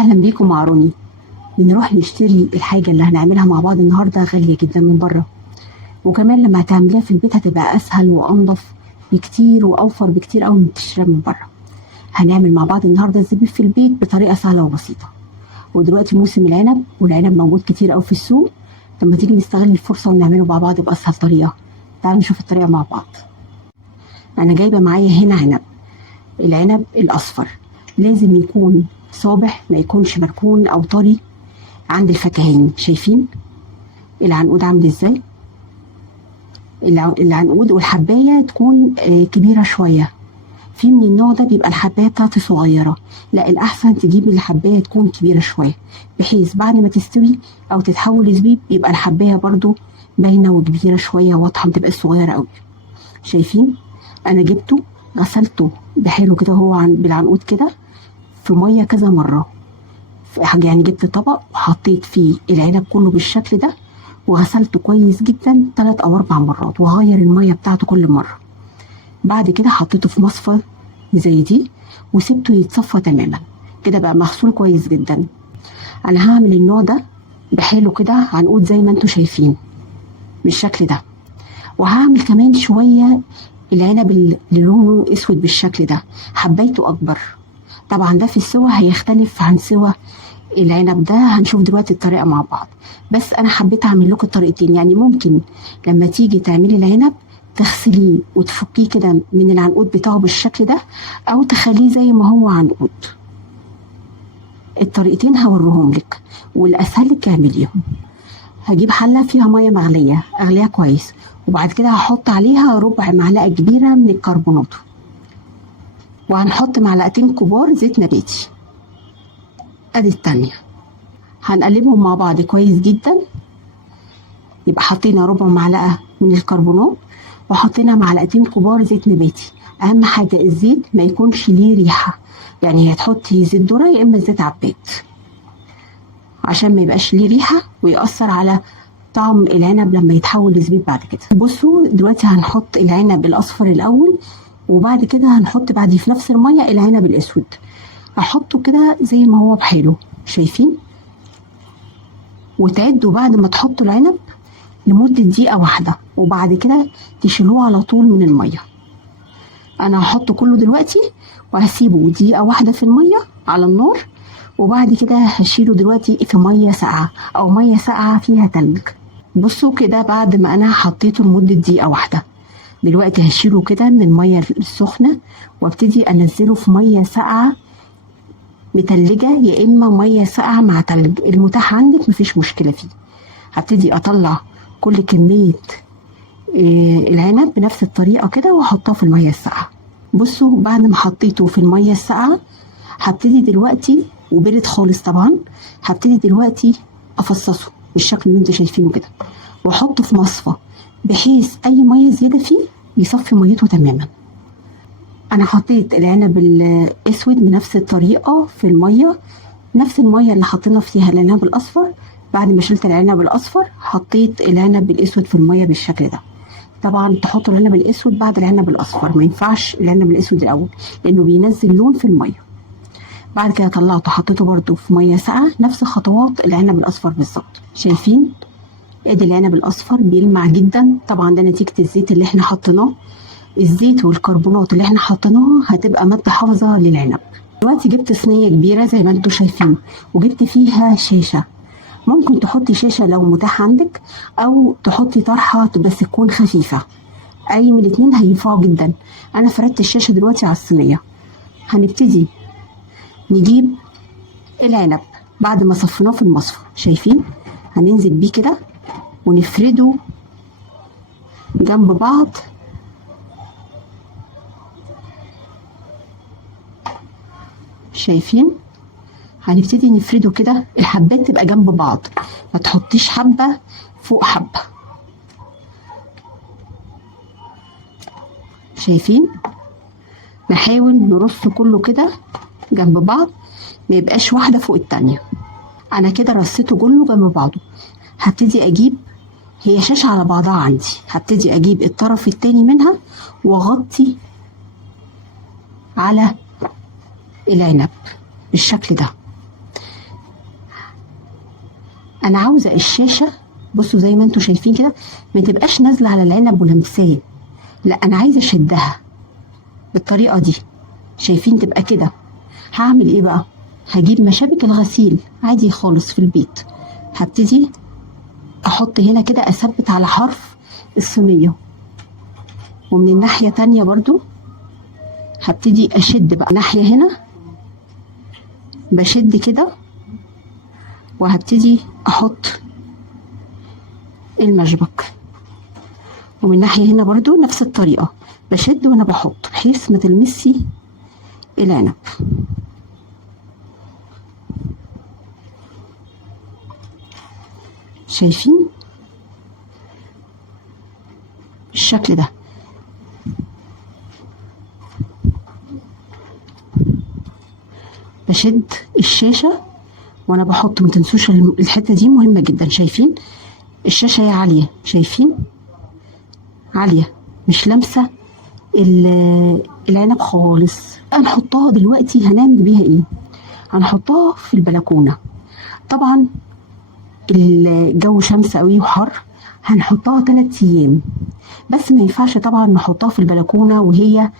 اهلا بيكم مع روني. بنروح نشتري الحاجه اللي هنعملها مع بعض النهارده غاليه جدا من بره، وكمان لما هتعمليها في البيت هتبقى اسهل وانضف بكتير واوفر بكتير قوي من تشتريها من بره. هنعمل مع بعض النهارده الزبيب في البيت بطريقه سهله وبسيطه. ودلوقتي موسم العنب، والعنب موجود كتير قوي في السوق. لما تيجي نستغل الفرصه ونعمله مع بعض باسهل طريقه. تعالوا نشوف الطريقه مع بعض. انا جايبه معايا هنا عنب، العنب الاصفر لازم يكون صابح، ما يكونش مركون او طري عند الفكهاني. شايفين العنقود عامل ازاي؟ العنقود والحبايه تكون كبيره شويه. في من النوع ده بيبقى الحبايه بتاعته صغيره، لا الاحسن تجيب الحبايه تكون كبيره شويه، بحيث بعد ما تستوي او تتحول لزبيب يبقى الحبايه برضو باينه وكبيره شويه واضحه، ما تبقاش صغيره قوي. شايفين؟ انا جبته غسلته بحاله كده، هو بالعنقود كده في ميه كذا مره. يعني جبت طبق وحطيت فيه العنب كله بالشكل ده، وغسلته كويس جدا 3 أو 4 مرات، وغير الميه بتاعته كل مره. بعد كده حطيته في مصفى زي دي وسبته يتصفى تماما كده، بقى مغسول كويس جدا. انا هعمل النوع ده بحاله كده عنقود زي ما انتم شايفين بالشكل ده، وهعمل كمان شويه العنب اللي لونه اسود بالشكل ده، حبيته اكبر. طبعا ده في السوا هيختلف عن سوا العنب ده، هنشوف دلوقتي الطريقه مع بعض. بس انا حبيت اعمل لكم الطريقتين، يعني ممكن لما تيجي تعملي العنب تغسليه وتفكيه كده من العنقود بتاعه بالشكل ده، او تخليه زي ما هو عنقود. الطريقتين هوريهم لك، والاسهل لك اعمليهم. هجيب حله فيها ميه مغليه، اغليها كويس، وبعد كده هحط عليها ربع معلقه كبيره من الكربونات، وهنحط معلقتين كبار زيت نباتي. ادي التانية. هنقلبهم مع بعض كويس جدا. يبقى حطينا ربع معلقه من الكربونات وحطينا معلقتين كبار زيت نباتي. اهم حاجه الزيت ما يكونش ليه ريحه، يعني هتحطي زيت ذره يا اما زيت عباد، عشان ما يبقاش ليه ريحه ويأثر على طعم العنب لما يتحول لزبيب بعد كده. بصوا دلوقتي هنحط العنب الاصفر الاول، وبعد كده هنحط بعديه في نفس الميه العنب الاسود. هحطه كده زي ما هو بحاله. شايفين؟ وتعدوا بعد ما تحطوا العنب لمدة دقيقة واحدة، وبعد كده تشيلوه على طول من المية. أنا هحطه كله دلوقتي وهسيبه دقيقة واحدة في المية على النار، وبعد كده هشيله دلوقتي في مية ساقعة أو مية ساقعة فيها تلج. بصوا كده بعد ما أنا حطيته لمدة دقيقة واحدة، دلوقتي هشيله كده من المية السخنة وابتدي أنزله في مية ساقعة متلجة، يا إما مية ساقعة مع تلج، المتاح عندك مفيش مشكلة فيه. هبتدي أطلع كل كمية العنب بنفس الطريقة كده واحطها في المية الساقعة. بصوا بعد ما حطيته في المية الساقعة هبتدي دلوقتي، وبرد خالص طبعا، هبتدي دلوقتي افصصه بالشكل اللي انتوا شايفينه كده، واحطه في مصفى بحيث اي مية زيادة فيه يصفي ميته تماما. انا حطيت العنب الاسود بنفس الطريقة في المية، نفس المية اللي حطينا فيها العنب الاصفر. بعد ما شلت العنب الاصفر حطيت العنب الاسود في المية بالشكل ده. طبعا تحطوا العنب الاسود بعد العنب الاصفر، ما ينفعش العنب الاسود الاول لانه بينزل لون في الميه. بعد كده طلعته حطيته برده في ميه ساقعه، نفس خطوات العنب الاصفر بالظبط. شايفين؟ ادي العنب الاصفر بيلمع جدا، طبعا ده نتيجه الزيت اللي احنا حطيناه. الزيت والكربونات اللي احنا حطيناها هتبقى ماده حافظه للعنب. دلوقتي جبت صينيه كبيره زي ما انتم شايفين، وجبت فيها شاشه. ممكن تحطي شاشه لو متاح عندك، او تحطي طرحه بس تكون خفيفه، اي من الاتنين هينفعوا جدا. انا فردت الشاشه دلوقتي على الصينيه. هنبتدي نجيب العنب بعد ما صفيناه في المصفى. شايفين؟ هننزل بيه كده ونفرده جنب بعض. شايفين؟ هنبتدي نفرده كده، الحبات تبقى جنب بعض، ما تحطيش حبه فوق حبه. شايفين؟ نحاول نرص كله كده جنب بعض، ما يبقاش واحده فوق التانية. انا كده رصيته كله جنب بعضه. هبتدي اجيب، هي شاشه على بعضها عندي، هبتدي اجيب الطرف التاني منها واغطي على العنب بالشكل ده. انا عاوزه الشاشه، بصوا زي ما انتوا شايفين كده، ما تبقاش نازله على العنب ولمساه، لا انا عايزه اشدها بالطريقه دي. شايفين تبقى كده. هعمل ايه بقى؟ هجيب مشابك الغسيل عادي خالص في البيت، هبتدي احط هنا كده، اثبت على حرف الصينيه، ومن الناحيه تانية برضو هبتدي اشد بقى ناحيه هنا، بشد كده وهبتدي احط المشبك، ومن ناحيه هنا برضو نفس الطريقه، بشد وانا بحط بحيث ما تلمسي العنب. شايفين الشكل ده؟ بشد الشاشه وانا بحط، ما تنسوش الحته دي مهمه جدا. شايفين الشاشه هي عاليه، شايفين عاليه مش لامسه العنب خالص. هنحطها دلوقتي، هنعمل بيها ايه؟ هنحطها في البلكونه. طبعا الجو شمس قوي وحر، هنحطها 3 ايام بس. ما ينفعش طبعا نحطها في البلكونه وهي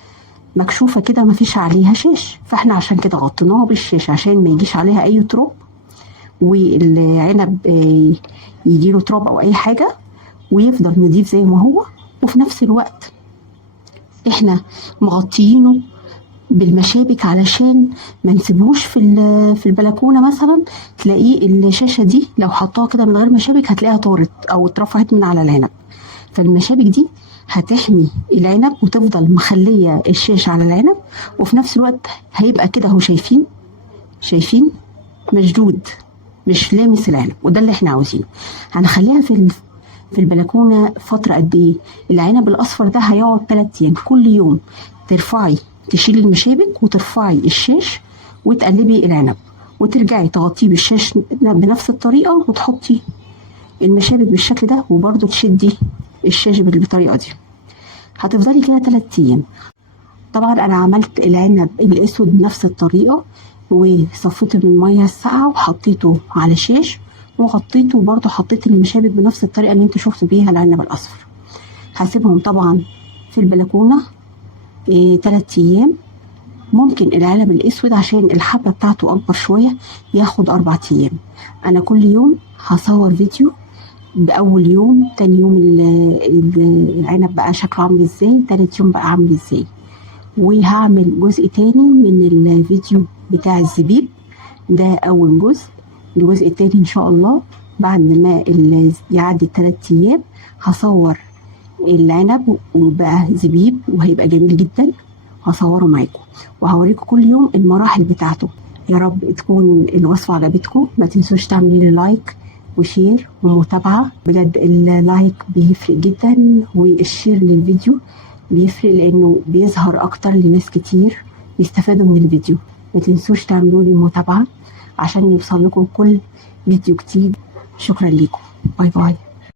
مكشوفه كده مفيش عليها شاش، فاحنا عشان كده غطيناها بالشاش عشان ما يجيش عليها اي تراب، والعنب يجيله تراب او اي حاجه، ويفضل نضيف زي ما هو. وفي نفس الوقت احنا مغطيينه بالمشابك علشان ما نسيبهوش في البلكونه مثلا، تلاقيه الشاشه دي لو حطاها كده من غير مشابك هتلاقيها طارت او اترفعت من على العنب. فالمشابك دي هتحمي العنب وتفضل مخليه الشاشه على العنب، وفي نفس الوقت هيبقى كده اهو. شايفين مشدود مش لامس العنب، وده اللي احنا عاوزينه. هنخليها في البلكونه فتره قد ايه؟ العنب الاصفر ده هيقعد 3 ايام. كل يوم ترفعي، تشيلي المشابك وترفعي الشاش وتقلبي العنب، وترجعي تغطيه بالشاش بنفس الطريقه، وتحطي المشابك بالشكل ده، وبرده تشدي الشاش بالطريقه دي. هتفضلي كده 3 ايام. طبعا انا عملت العنب الاسود بنفس الطريقه، وصفيته من الميه الساقعه وحطيته على شاش وغطيته، وبرده حطيت المشابك بنفس الطريقه اللي انتوا شفتوا بيها العنب الاصفر. هسيبهم طبعا في البلكونه 3 ايام. ممكن العنب الاسود عشان الحبه بتاعته اكبر شويه ياخد 4 ايام. انا كل يوم هصور فيديو باول يوم، تاني يوم العنب بقى شكله عامل ازاي، تالت يوم بقى عامل ازاي، وهعمل جزء تاني من الفيديو بتاع الزبيب ده اول جزء. الجزء التاني ان شاء الله بعد ما يعدي 3 ايام هصور العنب وبقى زبيب، وهيبقى جميل جدا. هصوره معاكم وهوريكم كل يوم المراحل بتاعته. يا رب تكون الوصفة عجبتكم. ما تنسوش تعملوا لي لايك وشير ومتابعة، بجد اللايك بيفرق جدا، والشير للفيديو بيفرق لانه بيظهر اكتر لناس كتير يستفادوا من الفيديو. ما تنسوش تعملوا لي متابعة عشان يوصل لكم كل فيديو جديد. شكرا لكم، باي باي.